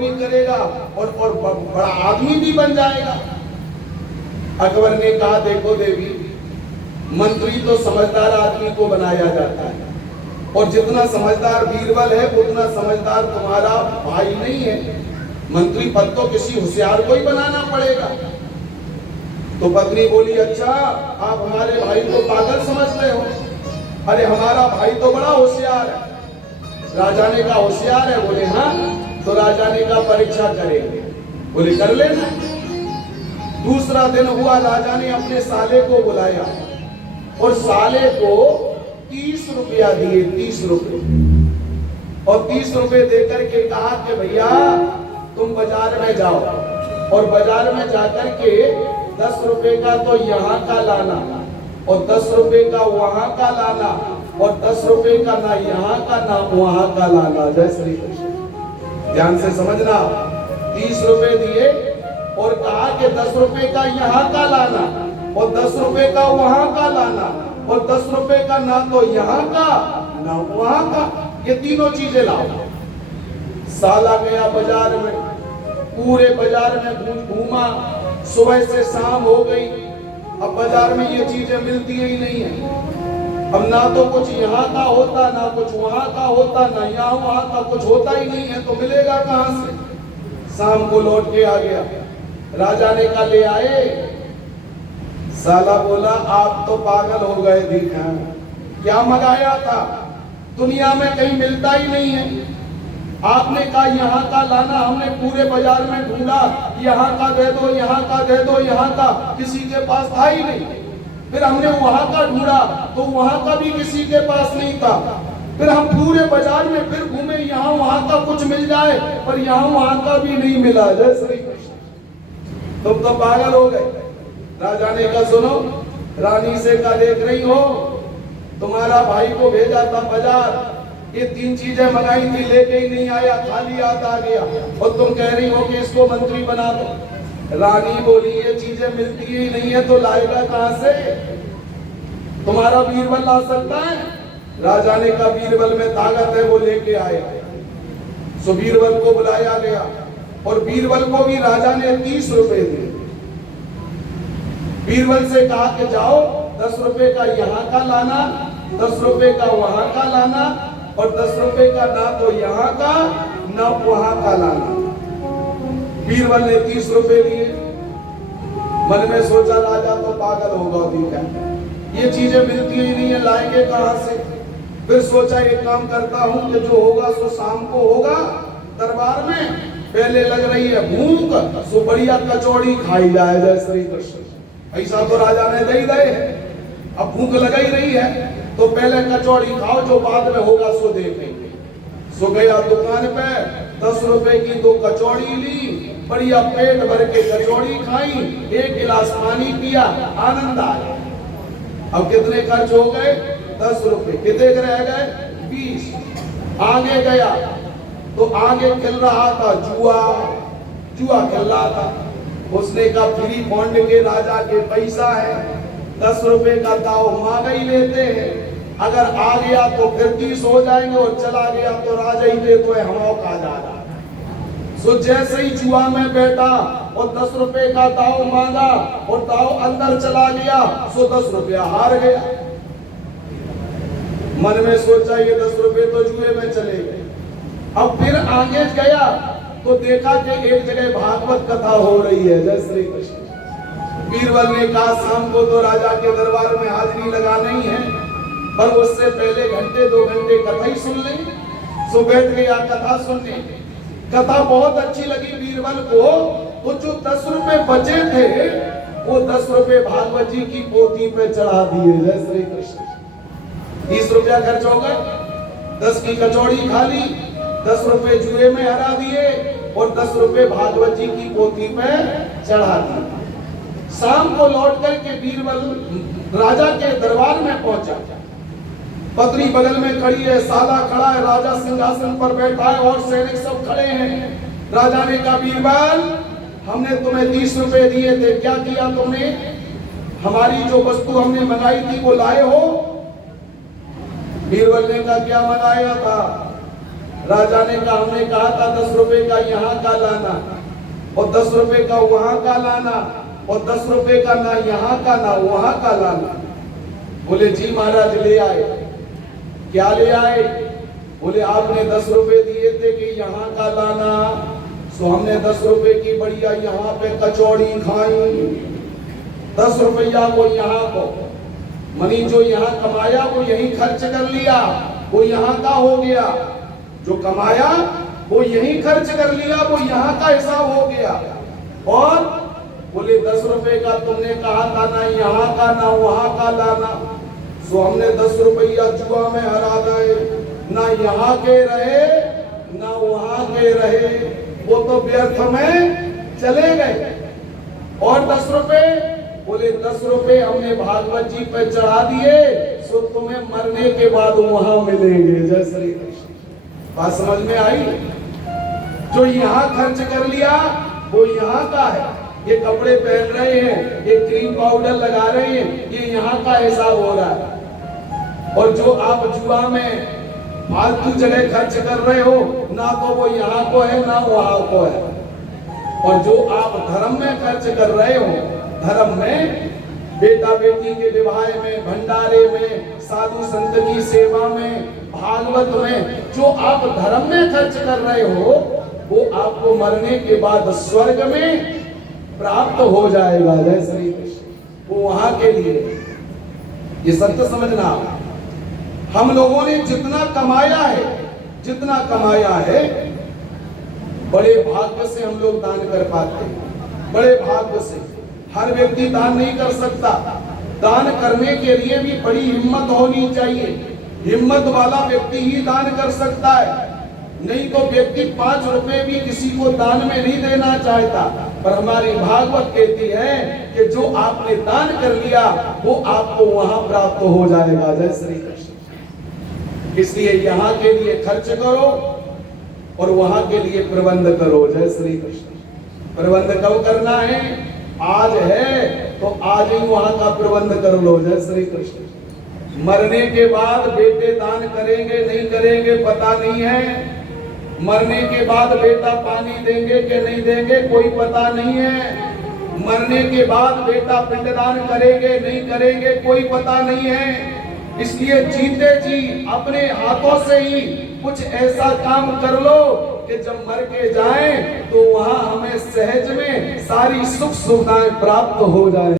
भी करेगा और बड़ा आदमी भी बन जाएगा। अकबर ने कहा देखो देवी, मंत्री तो समझदार आदमी को बनाया जाता है, और जितना समझदार बीरबल है उतना समझदार तुम्हारा भाई नहीं है। मंत्री पद तो किसी होशियार को ही बनाना पड़ेगा। तो पत्नी बोली अच्छा, आप हमारे भाई को पागल समझते हो? अरे हमारा भाई तो बड़ा होशियार है। राजा ने कहा होशियार है? बोले हाँ। तो राजा ने कहा परीक्षा करेंगे। बोले कर लेना। दूसरा दिन हुआ, राजा ने अपने साले को बुलाया और साले को 30 रुपया दिए, 30 रुपए, और 30 रुपए देकर के कहा कि भैया तुम बाजार में जाओ और बाजार में जाकर के 10 रुपए का तो यहाँ का लाना और 10 रुपए का वहां का लाना और 10 रुपए का ना यहाँ का ना वहां का लाना। जय श्री कृष्ण। ध्यान से समझना। 30 रुपए दिए और कहा कि 10 रुपए का यहाँ का लाना और 10 रुपए का वहां का लाना और 10 रुपए का ना तो यहाँ का ना वहां का, ये तीनों चीजें लाओ। साला गया बाजार में, पूरे बाजार में घूमा, सुबह से शाम हो गई। अब बाजार में ये चीजें मिलती ही नहीं है। अब ना तो कुछ यहाँ का होता, ना कुछ वहां का होता, ना यहाँ वहां का कुछ होता ही नहीं है, तो मिलेगा कहां से? शाम को लौट के आ गया। राजा ने कहा ले आए? साला बोला आप तो पागल हो गए दिखा, क्या मंगाया था? दुनिया में कहीं मिलता ही नहीं है। आपने कहा यहाँ का लाना, हमने पूरे बाजार में ढूंढा, यहाँ का दे दो, यहाँ का दे दो, यहाँ का, किसी के पास था ही नहीं। फिर हमने वहां का ढूंढा तो वहां का भी किसी के पास नहीं था। फिर हम पूरे बाजार में फिर घूमे, यहाँ वहां का कुछ मिल जाए, पर यहाँ वहां का भी नहीं मिला। जय श्री कृष्ण। तुम तो पागल हो गए। राजा ने कहा सुनो, रानी से कहा देख रही हो, तुम्हारा भाई को भेजा था बाजार, ये 3 चीजें मंगाई थी, लेके ही नहीं आया, खाली हाथ आ गया, और तुम कह रही हो कि इसको मंत्री बना दो। रानी बोली ये चीजें मिलती ही नहीं है तो लाएगा कहां से? तुम्हारा बीरबल ला सकता है? राजा ने कहा बीरबल में ताकत है, वो लेके आए। सो बीरबल को बुलाया गया और बीरबल को भी राजा ने 30 रुपए दिए। बीरबल से कहा कि जाओ 10 रुपए का यहाँ का लाना, 10 रुपए का वहां का लाना और 10 रुपए का ना तो यहाँ का ना वहां का लाना। बीरबल ने 30 रुपए लिए। मन में सोचा राजा तो पागल होगा भी क्या, ये चीजें मिलती ही नहीं है, लाएंगे कहां से? फिर सोचा एक काम करता हूं कि जो होगा सो शाम को होगा दरबार में, पहले लग रही है भूख, सो बढ़िया कचौड़ी खाई जाए। जय श्री कृष्ण। ऐसा तो राजा ने दे ही दे, अब भूख लग ही रही है तो पहले कचौड़ी खाओ, जो बाद में होगा सो देखेंगे। सो गया दुकान पे, 10 रुपए की 2 कचौड़ी ली, बढ़िया पेट भर के कचौड़ी खाई, 1 गिलास पानी पिया, आनंद आया। अब कितने खर्च हो गए? 10 रुपए। कितने रह गए? 20। आगे गया तो आगे खेल रहा था जुआ खेल रहा था। उसने कहा फ्री बॉन्ड के राजा के पैसा है, 10 रुपए का दाव मांग ही लेते हैं, अगर आ गया तो फिर 30 हो जाएंगे और चला गया तो राजा ही दे तो हम का जा रहा। सो जैसे ही जुआ में बैठा और 10 रुपए का दाव मांगा और दाव अंदर चला गया, सो 10 रुपया हार गया। मन में सोचा ये 10 रुपए तो जुए में चले गए। अब फिर आगे गया तो देखा कि एक जगह भागवत कथा हो रही है। जय श्री कृष्ण। बीरबल ने कहा शाम को तो राजा के दरबार में हाजिरी लगानी है, पर उससे पहले घंटे 2 घंटे कथा ही सुन ले। सो बैठ गया कथा सुनने। कथा बहुत अच्छी लगी बीरबल को। तो जो 10 रुपए बचे थे वो 10 रुपए भागवत जी की पोथी पे चढ़ा दिए। जय श्री कृष्ण। 30 रुपया खर्च हो गए, 10 की कचौड़ी खा ली, 10 रुपए जुए में हरा दिए और 10 रुपए भागवत जी की पोथी पे चढ़ा दिए। शाम को लौट करके बीरबल राजा के दरबार में पहुंचा। पत्नी बगल में खड़ी है, साला खड़ा है, राजा सिंहासन पर बैठा है और सैनिक सब खड़े हैं। राजा ने कहा बीरबल, हमने तुम्हें 30 रुपए दिए थे, क्या किया तुमने? हमारी जो वस्तु हमने मंगाई थी वो लाए हो? बीरबल ने कहा क्या मंगाया था? राजा ने कहा, हमने कहा था 10 रुपए का यहाँ का लाना और 10 रुपए का वहां का लाना और 10 रुपए का ना यहाँ का ना वहां का लाना। बोले जी महाराज ले आए। क्या ले आए? बोले आपने 10 रुपए दिए थे कि यहाँ का लाना, सो हमने 10 रुपए की बढ़िया यहाँ पे कचौड़ी खाई। 10 रुपया वो यहाँ को मनी जो यहाँ कमाया वो यहीं खर्च कर लिया, वो यहाँ का हो गया। जो कमाया वो यहीं खर्च कर लिया, वो यहाँ का हिसाब हो गया। और बोले 10 रुपए का तुमने कहा था ना यहाँ का ना वहां का लाना, सो हमने 10 रुपया जुआ में हरा गए। ना यहाँ के रहे ना वहां के रहे, वो तो व्यर्थ में चले गए। और 10 रुपए, बोले 10 रुपए हमने भागवत जी पे चढ़ा दिए, सो तुम्हें मरने के बाद वहां मिलेंगे। जय श्री कृष्ण। बात समझ में आई? जो यहाँ खर्च कर लिया वो यहाँ का है। ये कपड़े पहन रहे हैं, ये क्रीम पाउडर लगा रहे हैं, ये यहाँ का हिसाब हो रहा है। और जो आप जुआ में फालतू जगह खर्च कर रहे हो, ना तो वो यहाँ को है ना वहां को है। और जो आप धर्म में खर्च कर रहे हो, धर्म में बेटा बेटी के विवाह में, भंडारे में, साधु संत की सेवा में, भागवत में, जो आप धर्म में खर्च कर रहे हो वो आपको मरने के बाद स्वर्ग में प्राप्त हो जाएगा। जय श्री कृष्ण। वो वहां के लिए, ये सत्य समझना। हम लोगों ने जितना कमाया है बड़े भाग्य से हम लोग दान कर पाते हैं, बड़े भाग्य से। हर व्यक्ति दान नहीं कर सकता। दान करने के लिए भी बड़ी हिम्मत होनी चाहिए। हिम्मत वाला व्यक्ति ही दान कर सकता है, नहीं तो व्यक्ति 5 रुपए भी किसी को दान में नहीं देना चाहता। पर हमारी भागवत कहती है कि जो आपने दान कर लिया वो आपको वहां प्राप्त हो जाएगा। जय श्री कृष्ण। इसलिए यहाँ के लिए खर्च करो और वहां के लिए प्रबंध करो। जय श्री कृष्ण। प्रबंध कब करना है? आज है तो आज ही वहां का प्रबंध कर लो। जय श्री कृष्ण। मरने के बाद बेटे दान करेंगे नहीं करेंगे पता नहीं है। मरने के बाद बेटा पानी देंगे कि नहीं देंगे कोई पता नहीं है। मरने के बाद बेटा पिंडदान करेंगे नहीं करेंगे कोई पता नहीं है। इसलिए जीते जी अपने हाथों से ही कुछ ऐसा काम कर लो कि जब मर के जाएं तो वहां हमें सहज में सारी सुख सुविधाएं प्राप्त हो जाए।